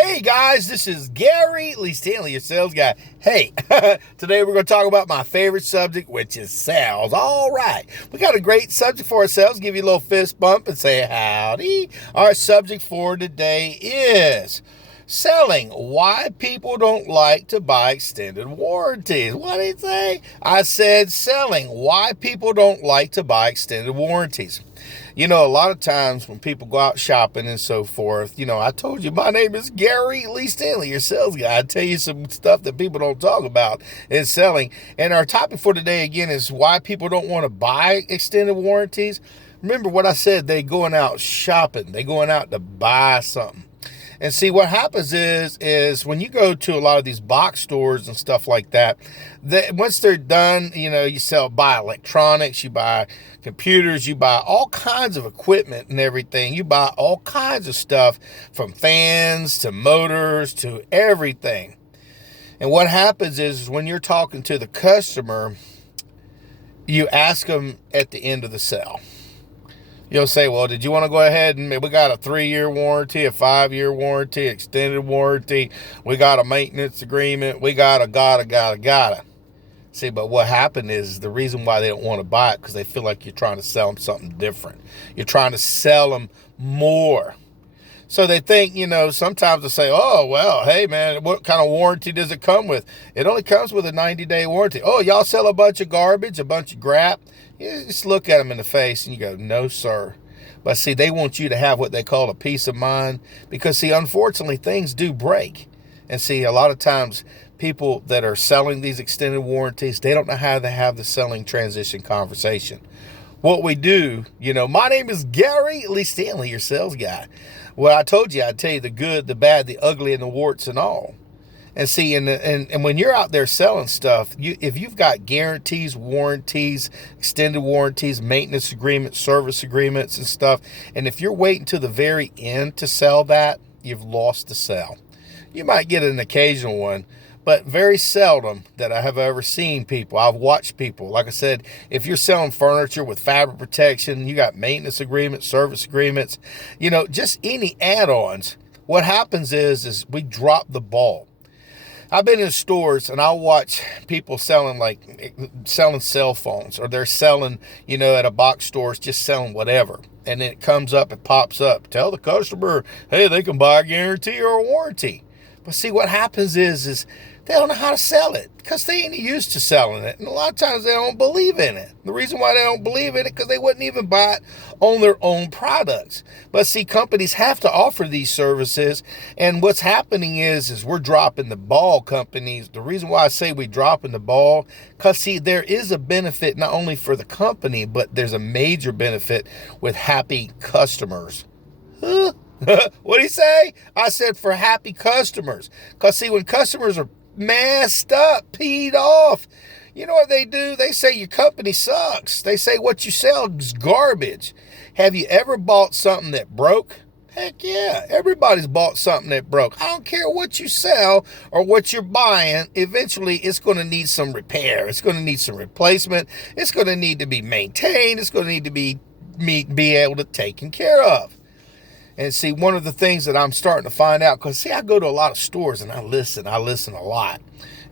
Hey guys, this is Gary Lee Stanley, your sales guy. Hey, today we're going to talk about my favorite subject, which is sales. All right, we got a great subject for ourselves. Give you a little fist bump and say howdy. Our subject for today is selling. Why people don't like to buy extended warranties. What did he say? I said selling. Why people don't like to buy extended warranties. You know, a lot of times when people go out shopping and so forth, I told you my name is Gary Lee Stanley, your sales guy. I tell you some stuff that people don't talk about in selling. And our topic for today, again, is why people don't want to buy extended warranties. Remember what I said, they going out shopping. They going out to buy something. And see, what happens is when you go to a lot of these box stores and stuff like that, once they're done, you buy electronics, you buy computers, you buy all kinds of equipment and everything. You buy all kinds of stuff from fans to motors to everything. And what happens is when you're talking to the customer, you ask them at the end of the sale. You'll say, well, did you want to go ahead and we got a 3-year warranty, a 5-year warranty, extended warranty. We got a maintenance agreement. We got a gotta. See, but what happened is the reason why they don't want to buy it because they feel like you're trying to sell them something different. You're trying to sell them more. So they think, sometimes they say, oh, well, hey, man, what kind of warranty does it come with? It only comes with a 90-day warranty. Oh, y'all sell a bunch of garbage, a bunch of crap? You just look at them in the face and you go, no, sir. But see, they want you to have what they call a peace of mind because, see, unfortunately, things do break. And see, a lot of times people that are selling these extended warranties, they don't know how to have the selling transition conversation. What we do, my name is Gary Lee Stanley, your sales guy. Well, I told you, I'd tell you the good, the bad, the ugly, and the warts and all. And see, and when you're out there selling stuff, if you've got guarantees, warranties, extended warranties, maintenance agreements, service agreements and stuff, and if you're waiting to the very end to sell that, you've lost the sale. You might get an occasional one, but very seldom that I have ever seen people. I've watched people. Like I said, if you're selling furniture with fabric protection, you got maintenance agreements, service agreements, just any add-ons. What happens is we drop the ball. I've been in stores and I'll watch people selling cell phones, or they're selling, at a box store, just selling whatever. And then it comes up, it pops up. Tell the customer, hey, they can buy a guarantee or a warranty. But see, what happens is they don't know how to sell it because they ain't used to selling it. And a lot of times they don't believe in it. The reason why they don't believe in it because they wouldn't even buy it on their own products. But see, companies have to offer these services. And what's happening is we're dropping the ball, companies. The reason why I say we dropping the ball, because see, there is a benefit not only for the company, but there's a major benefit with happy customers. Huh? What did he say? I said for happy customers. Because see, when customers are messed up, peed off, you know what they do? They say your company sucks. They say what you sell is garbage. Have you ever bought something that broke? Heck yeah, everybody's bought something that broke. I don't care what you sell or what you're buying. Eventually, it's going to need some repair. It's going to need some replacement. It's going to need to be maintained. It's going to need to be able to taken care of. And see, one of the things that I'm starting to find out, because see, I go to a lot of stores and I listen a lot.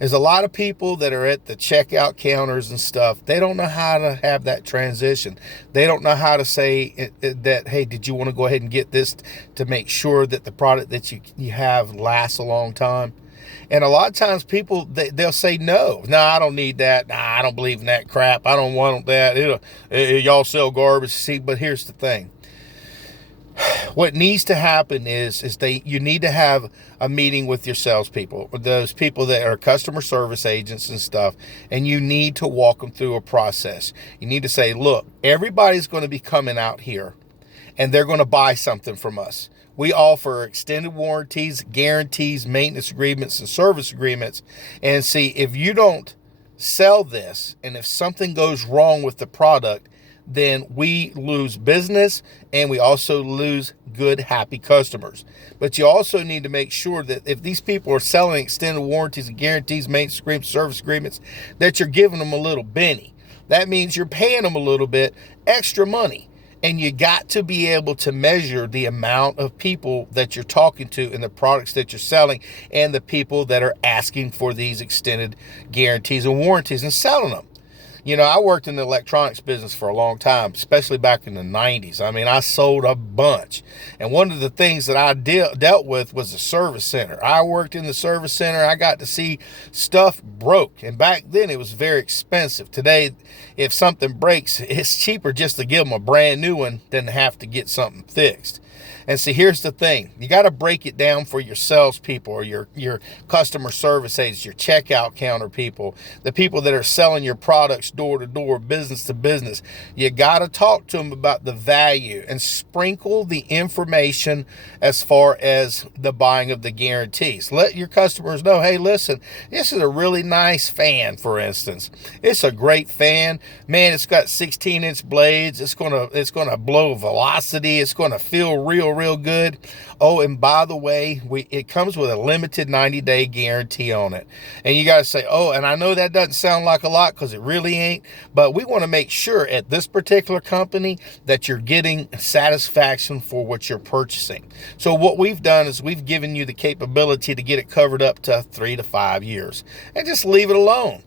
There's a lot of people that are at the checkout counters and stuff. They don't know how to have that transition. They don't know how to say that, hey, did you want to go ahead and get this to make sure that the product that you have lasts a long time? And a lot of times people, they'll say, no, I don't need that. I don't believe in that crap. I don't want that. Y'all sell garbage. See, but here's the thing. What needs to happen is you need to have a meeting with your salespeople, those people that are customer service agents and stuff, and you need to walk them through a process. You need to say, look, everybody's going to be coming out here, and they're going to buy something from us. We offer extended warranties, guarantees, maintenance agreements, and service agreements. And see, if you don't sell this, and if something goes wrong with the product, then we lose business and we also lose good, happy customers. But you also need to make sure that if these people are selling extended warranties and guarantees, maintenance agreements, service agreements, that you're giving them a little benny. That means you're paying them a little bit extra money. And you got to be able to measure the amount of people that you're talking to and the products that you're selling and the people that are asking for these extended guarantees and warranties and selling them. You know, I worked in the electronics business for a long time, especially back in the 90s. I mean, I sold a bunch. And one of the things that I dealt with was the service center. I worked in the service center. I got to see stuff broke. And back then, it was very expensive. Today, if something breaks, it's cheaper just to give them a brand new one than to have to get something fixed. And see, here's the thing. You got to break it down for your salespeople or your customer service agents, your checkout counter people, the people that are selling your products door to door, business to business. You got to talk to them about the value and sprinkle the information as far as the buying of the guarantees. Let your customers know, hey, listen, this is a really nice fan, for instance. It's a great fan. Man, it's got 16-inch blades. It's gonna blow velocity. It's gonna feel real good. Oh, and by the way, it comes with a limited 90-day guarantee on it. And you got to say, oh, and I know that doesn't sound like a lot because it really ain't, but we want to make sure at this particular company that you're getting satisfaction for what you're purchasing. So what we've done is we've given you the capability to get it covered up to 3 to 5 years and just leave it alone.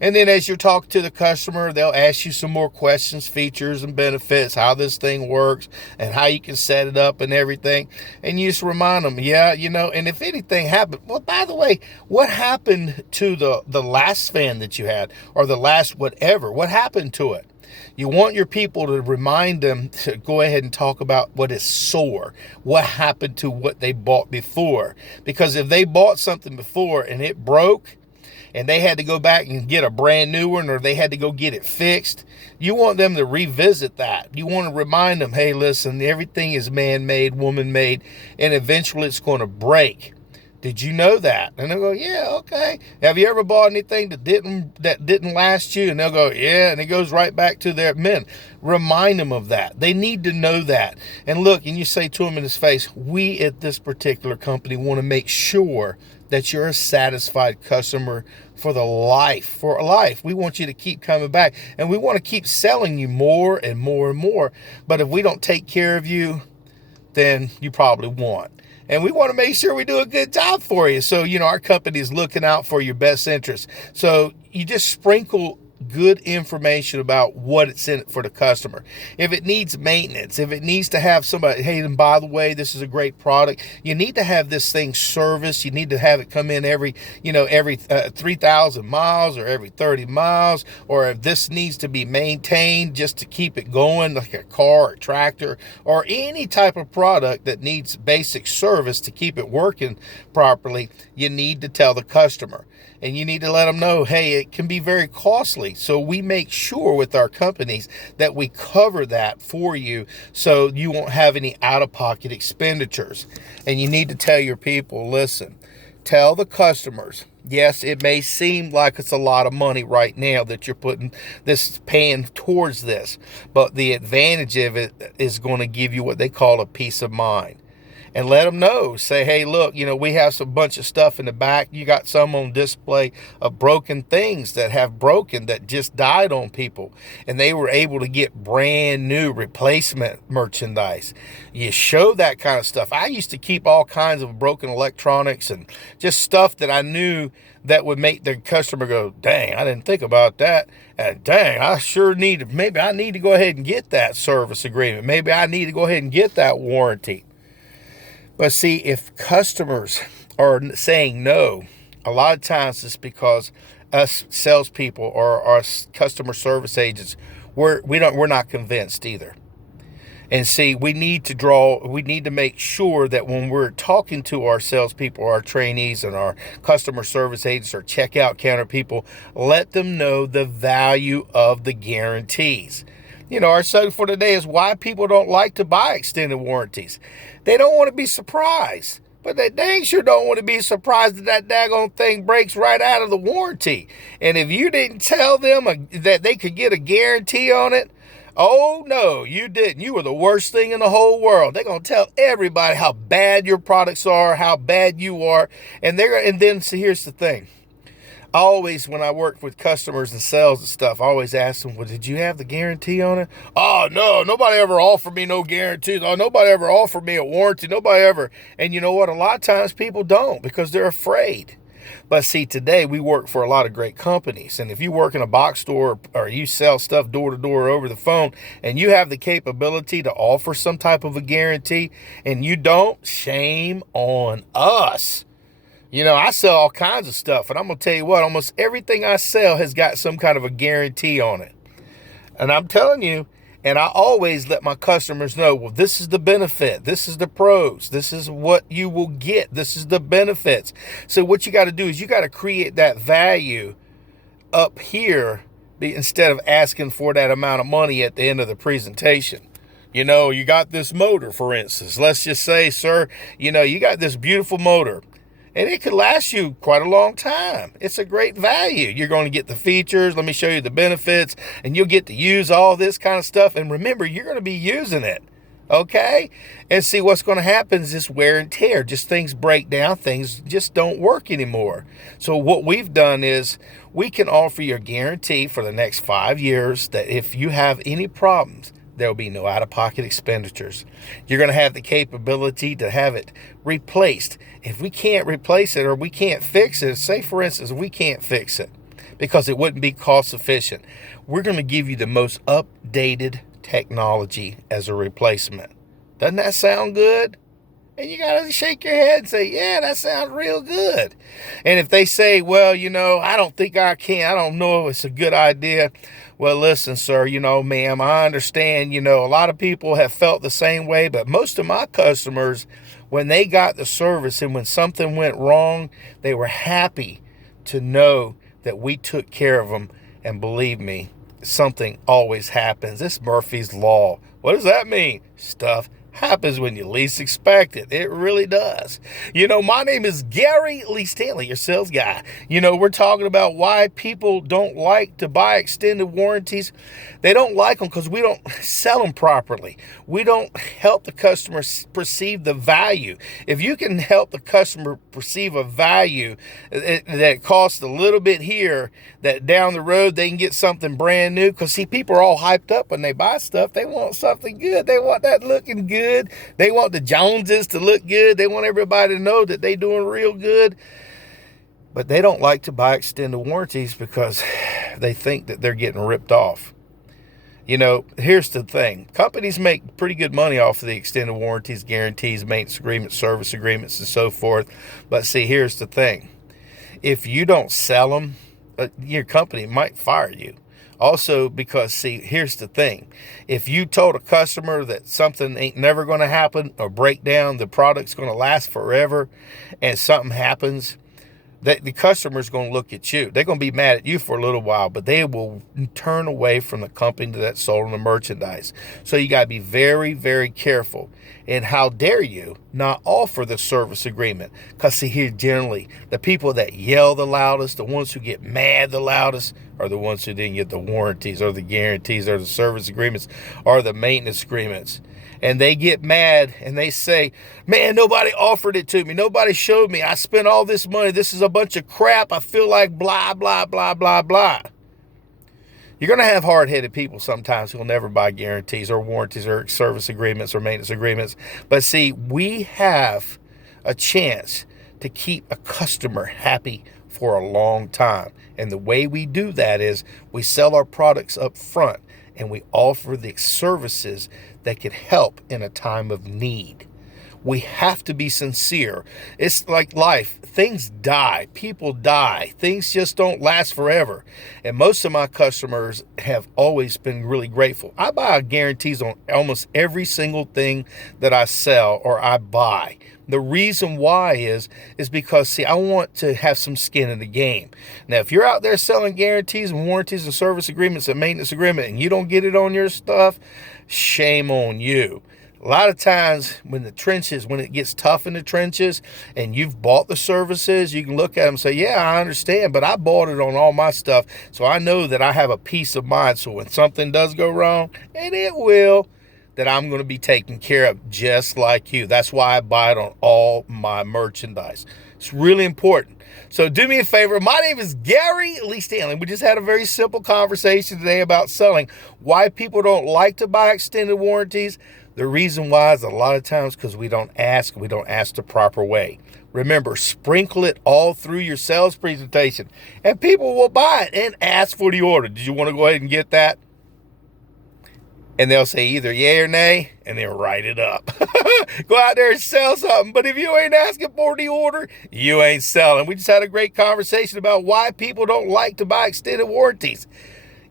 And then as you're talking to the customer, they'll ask you some more questions, features and benefits, how this thing works and how you can set it up and everything. And you just remind them, yeah, you know, and if anything happened, well, by the way, what happened to the last fan that you had or the last whatever? What happened to it? You want your people to remind them to go ahead and talk about what is sore, what happened to what they bought before. Because if they bought something before and it broke, and they had to go back and get a brand new one, or they had to go get it fixed, you want them to revisit that. You want to remind them, hey, listen, everything is man-made, woman-made, and eventually it's going to break. Did you know that? And they'll go, yeah, okay. Have you ever bought anything that didn't last you? And they'll go, yeah, and it goes right back to their men. Remind them of that. They need to know that. And look, and you say to them in his face, we at this particular company want to make sure that you're a satisfied customer for life. We want you to keep coming back, and we want to keep selling you more and more and more. But if we don't take care of you, then you probably won't. And we want to make sure we do a good job for you. So, you know, our company is looking out for your best interest. So you just sprinkle good information about what it's in it for the customer. If it needs maintenance, if it needs to have somebody, hey, and by the way, this is a great product. You need to have this thing serviced. You need to have it come in every 3,000 miles or every 30 miles, or if this needs to be maintained just to keep it going, like a car or tractor or any type of product that needs basic service to keep it working properly, you need to tell the customer. And you need to let them know, hey, it can be very costly. So we make sure with our companies that we cover that for you so you won't have any out-of-pocket expenditures. And you need to tell your people, listen, tell the customers, yes, it may seem like it's a lot of money right now that you're paying towards this, but the advantage of it is going to give you what they call a peace of mind. And let them know. Say, hey, look, you know, we have some bunch of stuff in the back. You got some on display of broken things that have broken, that just died on people. And they were able to get brand new replacement merchandise. You show that kind of stuff. I used to keep all kinds of broken electronics and just stuff that I knew that would make the customer go, dang, I didn't think about that. And dang, maybe I need to go ahead and get that service agreement. Maybe I need to go ahead and get that warranty. But see, if customers are saying no, a lot of times it's because us salespeople or our customer service agents, we're not convinced either. And see, we need to make sure that when we're talking to our salespeople, our trainees, and our customer service agents or checkout counter people, let them know the value of the guarantees. You know, our subject for today is why people don't like to buy extended warranties. They don't want to be surprised. But they dang sure don't want to be surprised that daggone thing breaks right out of the warranty. And if you didn't tell them that they could get a guarantee on it, oh no, you didn't. You were the worst thing in the whole world. They're going to tell everybody how bad your products are, how bad you are. And then, so here's the thing. I always, when I work with customers and sales and stuff, I always ask them, well, did you have the guarantee on it? Oh, no, nobody ever offered me no guarantees. Oh, nobody ever offered me a warranty. Nobody ever. And you know what? A lot of times people don't because they're afraid. But see, today we work for a lot of great companies. And if you work in a box store or you sell stuff door to door over the phone and you have the capability to offer some type of a guarantee and you don't, shame on us. You know, I sell all kinds of stuff, and I'm going to tell you what, almost everything I sell has got some kind of a guarantee on it. And I'm telling you, and I always let my customers know, well, this is the benefit. This is the pros. This is what you will get. This is the benefits. So what you got to do is you got to create that value up here instead of asking for that amount of money at the end of the presentation. You know, you got this motor, for instance. Let's just say, sir, you know, you got this beautiful motor. And it could last you quite a long time. It's a great value. You're going to get the features. Let me show you the benefits. And you'll get to use all this kind of stuff. And remember, you're going to be using it. Okay? And see, what's going to happen is this wear and tear. Just things break down. Things just don't work anymore. So what we've done is we can offer you a guarantee for the next 5 years that if you have any problems, there will be no out-of-pocket expenditures. You're going to have the capability to have it replaced. If we can't replace it or we can't fix it, say for instance, we can't fix it because it wouldn't be cost efficient, we're going to give you the most updated technology as a replacement. Doesn't that sound good? And you got to shake your head and say, yeah, that sounds real good. And if they say, well, you know, I don't think I can, I don't know if it's a good idea. Well, listen, sir, you know, ma'am, I understand, you know, a lot of people have felt the same way, but most of my customers, when they got the service and when something went wrong, they were happy to know that we took care of them. And believe me, something always happens. It's Murphy's Law. What does that mean? Stuff happens when you least expect it. It really does. You know, my name is Gary Lee Stanley, your sales guy. You know, we're talking about why people don't like to buy extended warranties. They don't like them because we don't sell them properly. We don't help the customer perceive the value. If you can help the customer perceive a value that costs a little bit here, that down the road they can get something brand new. Because see, people are all hyped up when they buy stuff. They want something good. They want that looking good. They want the Joneses to look good. They want everybody to know that they're doing real good. But they don't like to buy extended warranties because they think that they're getting ripped off. You know, here's the thing. Companies make pretty good money off of the extended warranties, guarantees, maintenance agreements, service agreements, and so forth. But see, here's the thing. If you don't sell them, your company might fire you. Also, because, see, here's the thing. If you told a customer that something ain't never going to happen or break down, the product's going to last forever, and something happens, that the customer's going to look at you. They're going to be mad at you for a little while, but they will turn away from the company that sold them the merchandise. So you got to be very, very careful. And how dare you not offer the service agreement? Because see, here generally, the people that yell the loudest, the ones who get mad the loudest, are the ones who didn't get the warranties or the guarantees or the service agreements or the maintenance agreements. And they get mad and they say, man, nobody offered it to me. Nobody showed me. I spent all this money. This is a bunch of crap. I feel like blah, blah, blah, blah, blah. You're going to have hard-headed people sometimes who will never buy guarantees or warranties or service agreements or maintenance agreements. But see, we have a chance to keep a customer happy for a long time. And the way we do that is we sell our products up front and we offer the services that can help in a time of need. We have to be sincere. It's like life. Things die. People die. Things just don't last forever. And most of my customers have always been really grateful. I buy guarantees on almost every single thing that I sell or I buy. The reason why is because, see, I want to have some skin in the game. Now, if you're out there selling guarantees and warranties and service agreements and maintenance agreement and you don't get it on your stuff, shame on you. A lot of times when it gets tough in the trenches and you've bought the services, you can look at them and say, yeah, I understand, but I bought it on all my stuff. So I know that I have a peace of mind. So when something does go wrong, and it will, that I'm going to be taken care of just like you. That's why I buy it on all my merchandise. It's really important. So do me a favor. My name is Gary Lee Stanley. We just had a very simple conversation today about selling. Why people don't like to buy extended warranties. The reason why is a lot of times because we don't ask the proper way. Remember, sprinkle it all through your sales presentation, and people will buy it and ask for the order. Did you want to go ahead and get that? And they'll say either yay or nay, and they'll write it up. Go out there and sell something. But if you ain't asking for the order, you ain't selling. We just had a great conversation about why people don't like to buy extended warranties.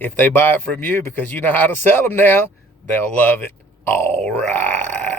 If they buy it from you because you know how to sell them now, they'll love it. All right.